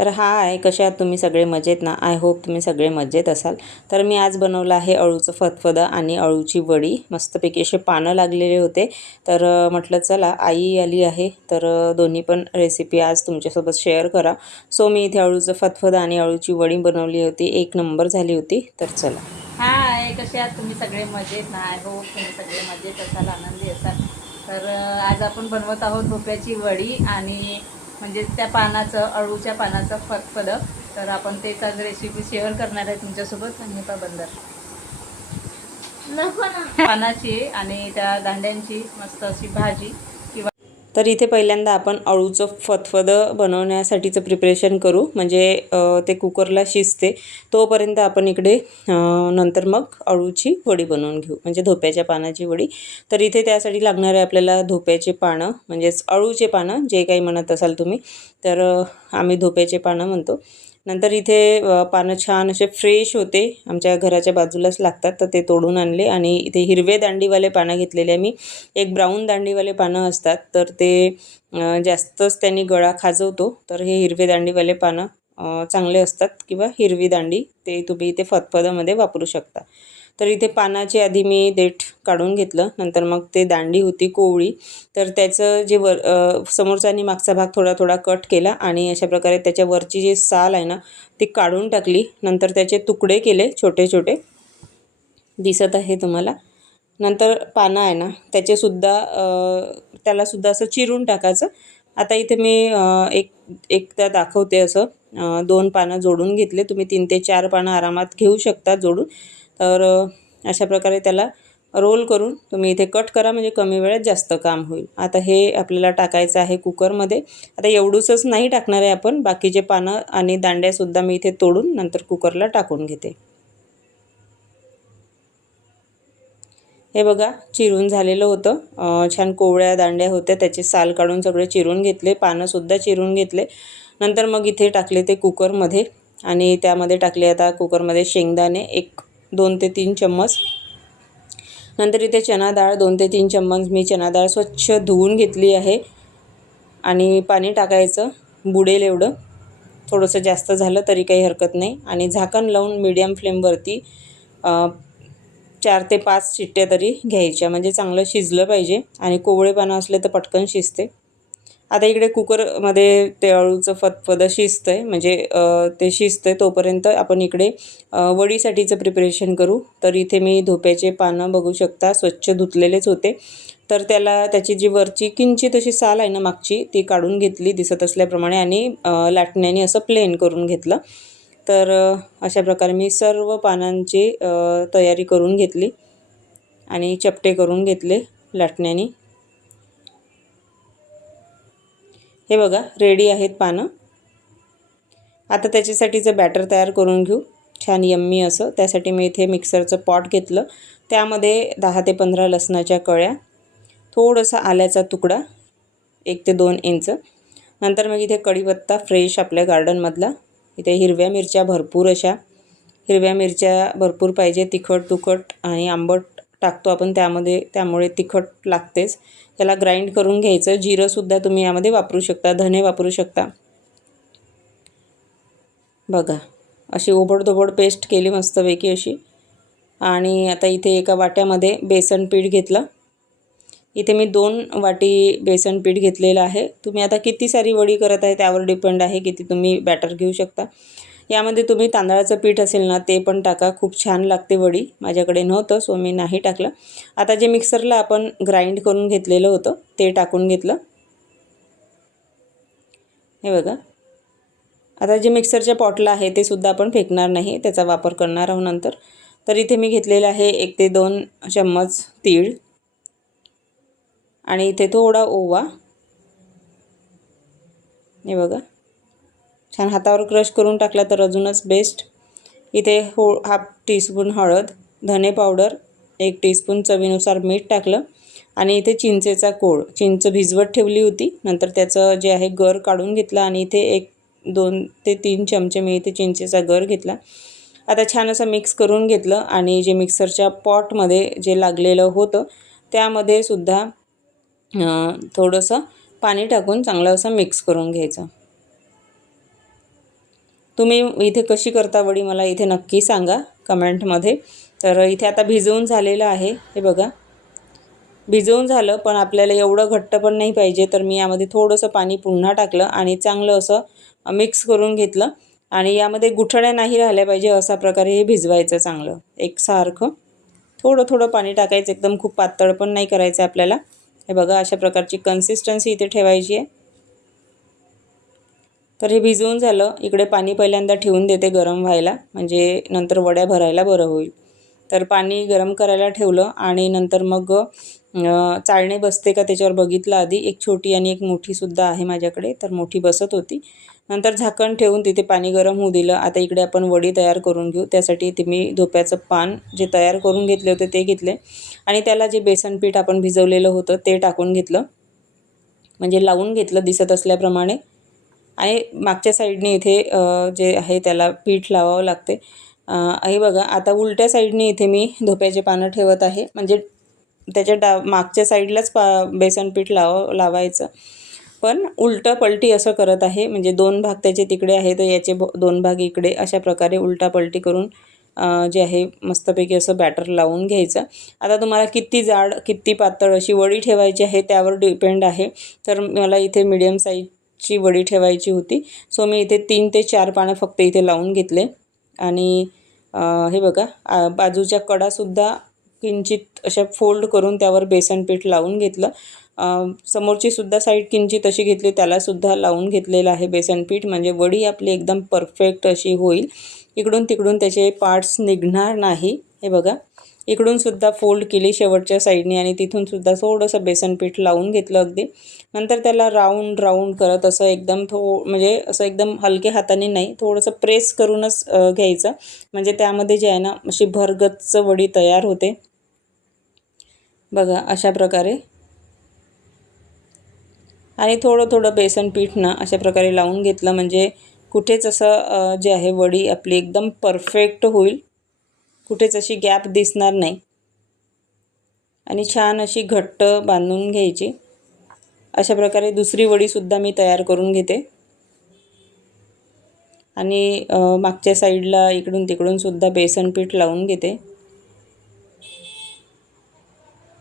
तर हा आहे कशा आहात तुम्ही? सगळे मजेत ना? आय होप तुम्ही सगळे मजेत असाल. तर मी आज बनवलं आहे अळूचं फतफदं आणि अळूची वडी. मस्तपैकी असे पानं लागलेले होते. तर म्हटलं चला आई आली आहे. तर दोन्ही पण रेसिपी आज तुमच्यासोबत शेअर करा. सो मी इथे अळूचं फतफदं आणि अळूची वडी बनवली होती. एक नंबर झाली होती. तर चला. हाय कसे आहात तुम्ही? सगळे मजेत ना? आय होप तुम्ही सगळे मजेत असाल आनंदी असाल. तर आज आपण बनवत आहोत भोप्याची वडी आणि म्हणजे त्या पानाचं अळूच्या पानाचं फतफदं तर आपण तेच आज रेसिपी शेअर करणार आहे तुमच्यासोबत. आणि पहा बंदर. पानाची आणि त्या दांड्यांची मस्त अशी भाजी. तर इथे पहिल्यांदा आपण अळूचं फतफदं बनवण्यासाठीचं प्रिपरेशन करू. म्हणजे ते कुकरला शिजते. तोपर्यंत आपण इकडे नंतर मग अळूची वडी बनवून घेऊ. म्हणजे धोप्याच्या पानाची वडी. तर इथे त्यासाठी लागणारे आपल्याला धोप्याचे पानं म्हणजेच अळूचे पानं जे काही म्हणत असाल तुम्ही. तर आम्ही धोप्याचे पानं म्हणतो. नंतर इथे पानं छान असे फ्रेश होते. आमच्या घराच्या बाजूलाच लागतात तर ते तोडून आणले. आणि इथे हिरवे दांडीवाले पानं घेतलेले आहे मी एक ब्राऊन दांडीवाले पानं असतात तर ते जास्तच त्यांनी गळा खाजवतो. तर हे हिरवे दांडीवाले पानं चांगले असतात. किंवा हिरवी दांडी ते तुम्ही इथे फतफदामध्ये वापरू शकता. तर इथे पानाची आधी मी देठ काढून घेतलं. नंतर मग ते दांडी होती कोवळी. तर त्याचं जे वर समोरचा आणि मागचा भाग थोडा थोडा कट केला आणि अशा प्रकारे त्याच्या वरची जी साल आहे ना ती काढून टाकली. नंतर त्याचे तुकडे केले छोटे छोटे. दिसत आहे तुम्हाला. नंतर पानं आहे ना त्याचेसुद्धा त्यालासुद्धा असं चिरून टाकायचं. आता इथे मी एक एकदा दाखवते असं. दोन पानं जोडून घेतले. तुम्ही तीन ते चार पानं आरामात घेऊ शकता जोडून. तर अशा प्रकारे त्याला रोल करून तुम्ही इथे कट करा. म्हणजे कमी वेळात जास्त काम होईल. आता हे आपल्याला टाकायचं आहे कुकरमध्ये. आता एवढूसच नाही टाकणार आहे आपण. बाकीचे पानं आणि दांड्यासुद्धा मी इथे तोडून नंतर कुकरला टाकून घेते. हे बघा चिरून झालेलं होतं. छान कोवळ्या दांड्या होत्या त्याचे साल काढून सगळे चिरून घेतले पानंसुद्धा चिरून घेतले. नंतर मग इथे टाकले ते कुकरमध्ये आणि त्यामध्ये टाकले आता कुकरमध्ये शेंगदाणे एक दोन ते तीन चम्मच. नंतर इथे चना डाळ दोन ते तीन चम्मच. मी चना डाळ स्वच्छ धुवून घेतली आहे आणि पाणी टाकायचं बुडेल एवढं. थोडंसं जास्त झालं तरी काही हरकत नाही. आणि झाकण लावून मीडियम फ्लेमवरती चार ते पाच शिट्ट्या तरी घ्यायच्या. म्हणजे चांगलं शिजलं पाहिजे आणि कोवळे पानं असले तर पटकन शिजते. आता इकडे कुकरमध्ये ते अळूचं फतफदं शिजतं आहे म्हणजे ते शिजतं आहे तोपर्यंत आपण इकडे वडीसाठीचं प्रिपरेशन करू. तर इथे मी धोप्याचे पानं बघू शकता. स्वच्छ धुतलेलेच होते. तर त्याला त्याची जी वरची किंचित अशी साल आहे ना मागची ती काढून घेतली दिसत असल्याप्रमाणे आणि लाटण्याने असं प्लेन करून घेतलं. तर अशा प्रकारे मी सर्व पानांची तयारी करून घेतली आणि चपटे करून घेतले लाटण्याने. हे बघा रेडी आहेत पानं. आता त्याच्यासाठीचं बॅटर तयार करून घेऊ. छान यम्मी असं. त्यासाठी मी इथे मिक्सरचं पॉट घेतलं. त्यामध्ये दहा ते पंधरा लसणाच्या कळ्या थोडंसं आल्याचा तुकडा एक ते दोन इंच. नंतर मग इथे कढीपत्ता फ्रेश आपल्या गार्डनमधला इथे हिरव्या मिरच्या भरपूर अशा. हिरव्या मिरच्या भरपूर पाहिजे तिखट तुखट आणि आंबट टाकतो आपण त्यामध्ये त्यामुळे तिखट लागतेच. त्याला ग्राइंड करून घ्यायचं. जिरंसुद्धा तुम्ही यामध्ये वापरू शकता धने वापरू शकता. बघा अशी ओबडधोबड पेस्ट केली मस्तपैकी अशी. आणि आता इथे एका वाट्यामध्ये बेसन पीठ घेतलं. इथे मी दोन वाटी बेसन पीठ घेतलेलं आहे. तुम्ही आता किती सारी वडी करत आहे त्यावर डिपेंड आहे किती तुम्ही बॅटर घेऊ शकता. यामध्ये तुम्ही तांदळाचं पीठ असेल ना ते पण टाका. खूप छान लागते वडी. माझ्याकडे नव्हतं सो मी नाही टाकलं. आता जे मिक्सरला आपण ग्राइंड करून घेतलेलं होतं ते टाकून घेतलं. हे बघा. आता जे मिक्सरच्या पॉटला आहे ते सुद्धा आपण फेकणार नाही. त्याचा वापर करणार आहोत नंतर. तर इथे मी घेतलेलं आहे एक ते दोन चम्मच तीळ. आणि इथे थोडा ओवा. हे बघा. छान हातावर क्रश करून टाकला तर अजूनच बेस्ट इथे हो हाफ टीस्पून हळद धने पावडर एक टीस्पून चवीनुसार मीठ टाकलं. आणि इथे चिंचेचा कोळ. चिंच भिजवत ठेवली होती. नंतर त्याचं जे आहे गर काढून घेतलं आणि इथे एक दोन ते तीन चमचे मी इथे चिंचेचा गर घेतला. आता छान असं मिक्स करून घेतलं आणि जे मिक्सरच्या पॉटमध्ये जे लागलेलं होतं त्यामध्ये सुद्धा थोडंसं पाणी टाकून चांगलं असं मिक्स करून घ्यायचं. तुम्ही इथे कशी करता वडी मला इथे नक्की सांगा कमेंटमध्ये. तर इथे आता भिजवून झालेलं आहे हे बघा. भिजवून झालं पण आपल्याला एवढं घट्ट पण नाही पाहिजे तर मी यामध्ये थोडंसं पाणी पुन्हा टाकलं आणि चांगलं असं मिक्स करून घेतलं. आणि यामध्ये गुठळ्या नाही राहिल्या पाहिजे अशा प्रकारे हे भिजवायचं चांगलं. एकसारखं. थोडं थोडं पाणी टाकायचं एकदम खूप पातळ पण नाही करायचं आपल्याला. हे बघा अशा प्रकारची कन्सिस्टन्सी इथे ठेवायची आहे. तर हे भिजवून झालं. इकडे पाणी पहिल्यांदा ठेवून देते गरम व्हायला. म्हणजे नंतर वड्या भरायला बरं होईल. तर पाणी गरम करायला ठेवलं आणि नंतर मग चाळणे बसते का त्याच्यावर बघितलं आधी. एक छोटी आणि एक मोठीसुद्धा आहे माझ्याकडे तर मोठी बसत होती. नंतर झाकण ठेवून तिथे पाणी गरम होऊ दिलं. आता इकडे आपण वडी तयार करून घेऊ. त्यासाठी इथे मी धोप्याचं पान जे तयार करून घेतले होते ते घेतले. आणि त्याला जे बेसन पीठ आपण भिजवलेलं होतं ते टाकून घेतलं. म्हणजे लावून घेतलं दिसत असल्याप्रमाणे. आणि मागच्या साईडने इथे जे आहे त्याला पीठ लावावं लागते. हे बघा आता उलट्या साईडने इथे मी धोप्याचे पानं ठेवत आहे. म्हणजे त्याच्या डा मागच्या साईडलाच पा बेसन पीठ लाव लावायचं. पण उलटा पलटी असं करत आहे. म्हणजे दोन भाग त्याचे तिकडे आहे तर याचे दोन भाग इकडे अशा प्रकारे उलटा पलटी करून जे आहे मस्तपैकी असं बॅटर लावून घ्यायचं. आता तुम्हाला किती जाड किती पातळ अशी वडी ठेवायची आहे त्यावर डिपेंड आहे. तर मला इथे मिडियम साईजची वडी ठेवायची होती. सो मी इथे तीन ते चार पानं फक्त इथे लावून घेतले. आणि हे बघा आ, बाजूच्या कडासुद्धा किंचित अशा फोल्ड करून त्यावर बेसन पीठ लावून घेतलं. समोरचीसुद्धा समोरची सुद्धा साईड किंचित अशी घेतली त्यालासुद्धा लावून घेतलेलं आहे बेसन पीठ. म्हणजे वडी आपली एकदम परफेक्ट अशी होईल. इकडून तिकडून त्याचे पार्ट्स निघणार नाही. हे बघा. इकडून सुद्धा फोल्ड केली शेवटच्या साईडने आणि तिथून सुद्धा थोडंसं बेसन पीठ लावून घेतलं अगदी. नंतर त्याला राऊंड राऊंड करत असं एकदम थो म्हणजे असं एकदम हलक्या हाताने नाही थोडंसं प्रेस करूनच घ्यायचं. म्हणजे त्यामध्ये जे आहे ना अशी भरगच्च वडी तयार होते. बघा अशा प्रकारे. आणि थोडं थोडं बेसन पीठ ना अशा प्रकारे लावून घेतलं. म्हणजे कुठेच असं जे आहे वडी आपली एकदम परफेक्ट होईल. कुठेच अशी गॅप दिसणार नाही. आणि छान अशी घट्ट बांधून घ्यायची. अशा प्रकारे दुसरी वडीसुद्धा मी तयार करून घेते. आणि मागच्या साईडला इकडून तिकडूनसुद्धा बेसन पीठ लावून घेते.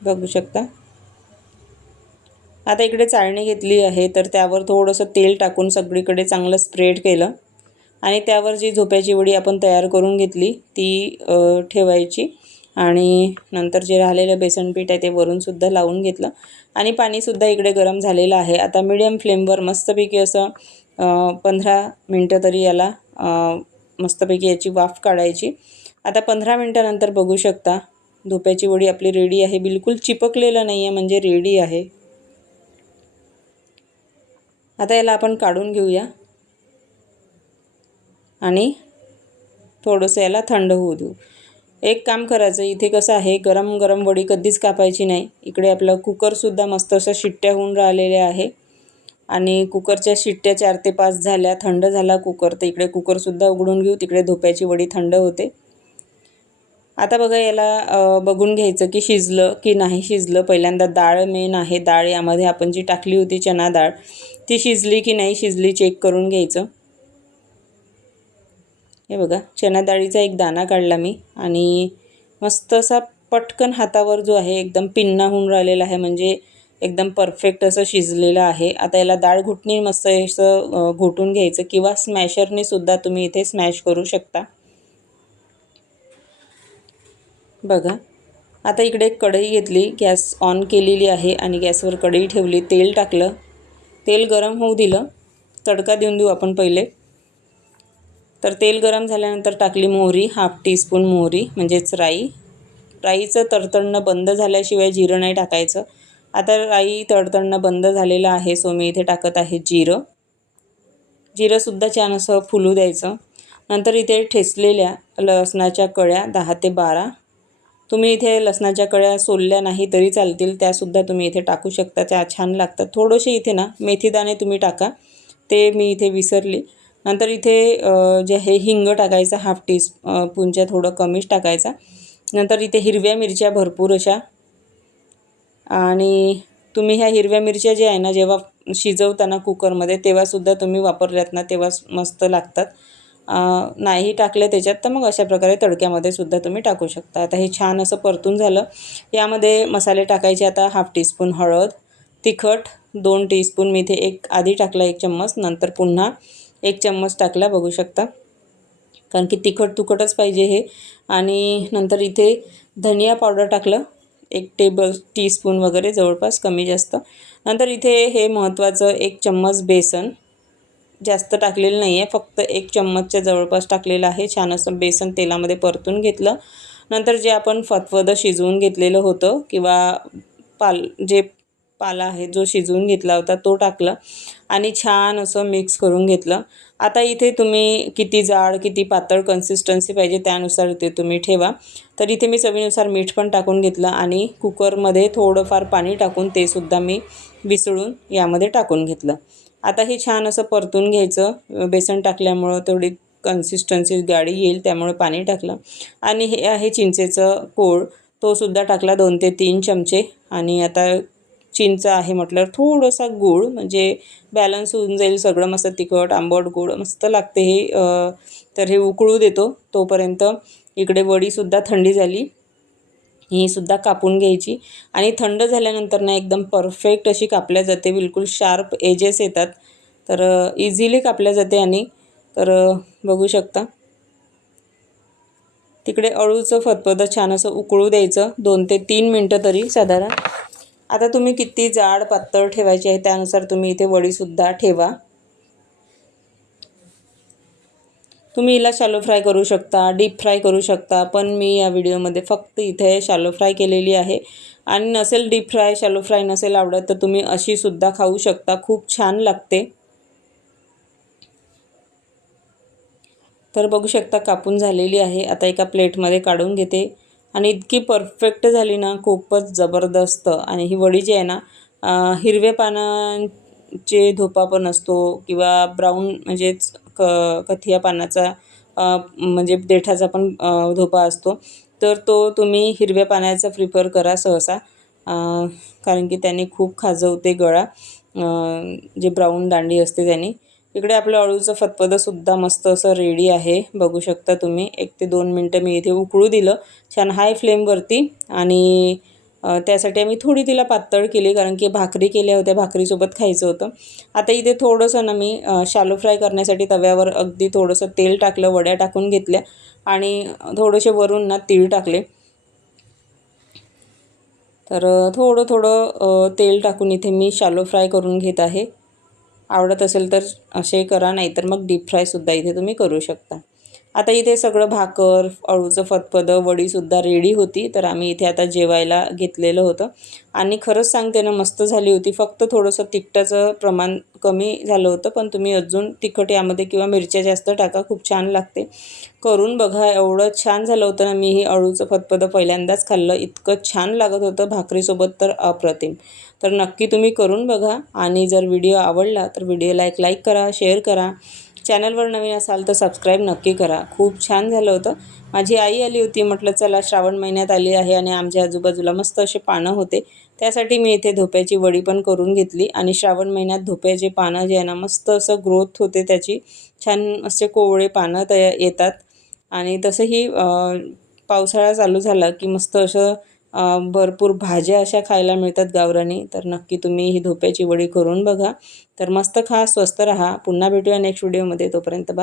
बघू शकता. आता इकडे चाळणी घेतली आहे तर त्यावर थोडंसं तेल टाकून सगळीकडे चांगलं स्प्रेड केलं. आणि त्यावर जी झोप्याची वडी आपण तयार करून घेतली ती ठेवायची. आणि नंतर जे राहिलेलं बेसन पीठ आहे ते वरूनसुद्धा लावून घेतलं. आणि पाणीसुद्धा इकडे गरम झालेलं आहे. आता मिडियम फ्लेमवर मस्तपैकी असं पंधरा मिनटं तरी याला मस्तपैकी याची वाफ काढायची. आता पंधरा मिनटानंतर बघू शकता धोप्याची वडी आपली रेडी आहे. बिलकुल चिपकलेलं नाही आहे म्हणजे रेडी आहे. आता याला आपण काढून घेऊया. आणि थोडंसं याला थंड होऊ देऊ. एक काम करायचं इथे कसं आहे गरम गरम वडी कधीच कापायची नाही. इकडे आपलं कुकरसुद्धा मस्त असं शिट्ट्या होऊन राहिलेल्या आहे. आणि कुकरच्या शिट्ट्या चार ते पाच झाल्या थंड झाला कुकर. तर इकडे कुकरसुद्धा उघडून घेऊ तिकडे धोप्याची वडी थंड होते. आता बघा याला बघून घ्यायचं की शिजलं की नाही शिजलं. पहिल्यांदा डाळ मेन आहे. डाळ यामध्ये आपण जी टाकली होती चना डाळ ती शिजली की नाही शिजली चेक करून घ्यायचं. हे बघा चना डाळीचा एक दाणा काढला मी आणि मस्त असा पटकन हातावर जो आहे एकदम पिन्ना होऊन राहिलेला आहे. म्हणजे एकदम परफेक्ट असं शिजलेलं आहे. आता याला डाळ घुटणी मस्त असं घुटून घोटून घ्यायचं किंवा स्मॅशरने सुद्धा तुम्ही इथे स्मॅश करू शकता. बघा आता इकडे एक कढई घेतली गॅस ऑन केलेली आहे आणि गॅसवर कढई ठेवली तेल टाकलं. तेल गरम होऊ दिलं. तडका देऊन देऊ आपण पहिले. तर तेल गरम झाल्यानंतर टाकली मोहरी हाफ टीस्पून मोहरी म्हणजेच राई. राईचं तडतडणं बंद झाल्याशिवाय जिरं नाही टाकायचं. आता राई तडतडणं बंद झालेलं आहे सो मी इथे टाकत आहे जिरं. जिरंसुद्धा छान असं फुलू द्यायचं. नंतर इथे ठेचलेल्या लसणाच्या कळ्या दहा ते बारा. तुम्ही इथे लसणाच्या कळ्या सोलल्या नाही तरी चालतील त्यासुद्धा तुम्ही इथे टाकू शकता. त्या छान लागतात. थोडेसे इथे ना मेथीदाणे तुम्ही टाका. ते मी इथे विसरली. नंतर इथे जे आहे हिंग टाकायचा हाफ टी स्पूनच्या थोडं कमीच टाकायचा. नंतर इथे हिरव्या मिरच्या भरपूर अशा. आणि तुम्ही ह्या हिरव्या मिरच्या ज्या आहे ना जेव्हा शिजवताना कुकरमध्ये तेव्हासुद्धा तुम्ही वापरल्यात ना तेव्हा मस्त लागतात. नाही टाकले त्याच्यात तर मग अशा प्रकारे तडक्यामध्ये सुद्धा तुम्ही टाकू शकता. आता हे छान असं परतून झालं. यामध्ये मसाले टाकायचे आता हाफ टीस्पून हळद तिखट दोन टीस्पून मी इथे एक आधी टाकला एक चम्मच नंतर पुन्हा एक चम्मच टाकला बघू शकता. कारण की तिखट तुखटच पाहिजे हे. आणि नंतर इथे धनिया पावडर टाकलं. एक टेबल टीस्पून वगैरे जवळपास कमी जास्त. नंतर इथे हे महत्त्वाचं एक चम्मच बेसन. जास्त टाकलेलं नाही आहे फक्त एक चम्मचच्या जवळपास टाकलेलं आहे. छान असं बेसन तेलामध्ये परतून घेतलं. नंतर जे आपण फतफदं शिजवून घेतलेलं होतं किंवा पाल जे पाला आहे जो शिजवून घेतला होता तो टाकला आणि छान असं मिक्स करून घेतलं. आता इथे तुम्ही किती जाड किती पातळ कन्सिस्टन्सी पाहिजे त्यानुसार इथे तुम्ही ठेवा. तर इथे मी चवीनुसार मीठ पण टाकून घेतलं आणि कुकरमध्ये थोडंफार पाणी टाकून ते सुद्धा मी विसळून यामध्ये टाकून घेतलं. आता हे छान असं परतून घ्यायचं. बेसन टाकल्यामुळं तेवढी कन्सिस्टन्सी गाडी येईल त्यामुळे पाणी टाकलं. आणि हे आहे चिंचेचं कोळ. तो सुद्धा टाकला दोन ते तीन चमचे आणि आता चिंच आहे म्हटल्यावर थोडासा गूळ म्हणजे बॅलन्स होऊन जाईल सगळं मस्त तिखट आंबट गोड मस्त लागते हे तर हे उकळू देतो तोपर्यंत. इकडे वडीसुद्धा थंडी झाली. ही सुद्धा कापून घ्यायची. आणि थंड झाल्यानंतर ना एकदम परफेक्ट अशी कापल्या जाते. बिलकुल शार्प एजेस येतात. तर इझिली कापल्या जाते आणि. तर बघू शकता. तिकडे अळूचं फतफदं छान असं उकळू द्यायचं. दोन ते तीन मिनटं तरी साधारण. आता तुम्ही किती जाड पातळ ठेवायची आहे त्यानुसार तुम्ही इथे वडीसुद्धा ठेवा. तुम्ही हिला शालो फ्राय करू शकता डीप फ्राय करू शकता पण मी या व्हिडिओमध्ये फक्त इथे शालो फ्राय केलेली आहे. आणि नसेल डीप फ्राय शालो फ्राय नसेल आवडत तर तुम्ही अशीसुद्धा खाऊ शकता खूप छान लागते. तर बघू शकता कापून झालेली आहे. आता एका प्लेटमध्ये काढून घेते. आणि इतकी परफेक्ट झाली ना खूपच जबरदस्त. आणि ही वडी जी आहे ना हिरव्या पानांचे धोपा पण असतो किंवा ब्राऊन म्हणजेच क कथिया पानाचा म्हणजे देठाचा पण धोपा असतो. तर तो तुम्ही हिरव्या पाण्याचा प्रिफर करा सहसा. कारण की त्याने खूप खाजवते गळा. जे ब्राऊन दांडी असते त्याने. इकडे आपलं अळूचं फतफदंसुद्धा मस्त असं रेडी आहे. बघू शकता तुम्ही. एक ते दोन मिनटं मी इथे उकळू दिलं. छान हाय फ्लेमवरती आणि त्यासाठी आम्ही थोडी तिला पातळ केली कारण की भाकरी केल्या होत्या. भाकरीसोबत खायचं होतं. आता इथे थोडंसं ना मी शालो फ्राय करण्यासाठी तव्यावर अगदी थोडंसं तेल टाकलं वड्या टाकून घेतल्या. आणि थोडेसे वरून ना तीळ टाकले. तर थोडं थोडं तेल टाकून इथे मी शालो फ्राय करून घेत आहे. आवडत असेल तर असे करा नाहीतर मग डीप फ्रायसुद्धा इथे तुम्ही करू शकता. आता इथे सगळं भाकर अळूचं फतफदं वडीसुद्धा रेडी होती. तर आम्ही इथे आता जेवायला घेतलेलं होतं. आणि खरंच सांगते ना मस्त झाली होती. फक्त थोडंसं तिखटाचं प्रमाण कमी झालं होतं पण तुम्ही अजून तिखट यामध्ये किंवा मिरच्या जास्त टाका खूप छान लागते. करून बघा एवढं छान झालं होतं ना मी ही अळूचं फतफदं पहिल्यांदाच खाल्लं. इतकं छान लागत होतं भाकरीसोबत तर अप्रतिम. तर नक्की तुम्ही करून बघा. आणि जर व्हिडिओ आवडला तर व्हिडिओला एक लाईक करा शेअर करा. चॅनलवर नवीन असाल तर सबस्क्राईब नक्की करा. खूप छान झालं होतं. माझी आई आली होती म्हटलं चला श्रावण महिन्यात आली आहे आणि आमच्या आजूबाजूला मस्त असे पानं होते. त्यासाठी मी इथे धोप्याची वडी पण करून घेतली आणि श्रावण महिन्यात धोप्याचे पानं जे आहे ना मस्त असं ग्रोथ होते त्याची. छान असे कोवळे पानं तया येतात. आणि तसंही पावसाळा चालू झाला की मस्त असं भरपूर भाज्या अशा खायला मिळतात गावरानी. तर नक्की तुम्ही ही धोप्याची वडी करून बघा. तर मस्त खा स्वस्त राहा. पुन्हा भेटूया नेक्स्ट व्हिडिओमध्ये तोपर्यंत बा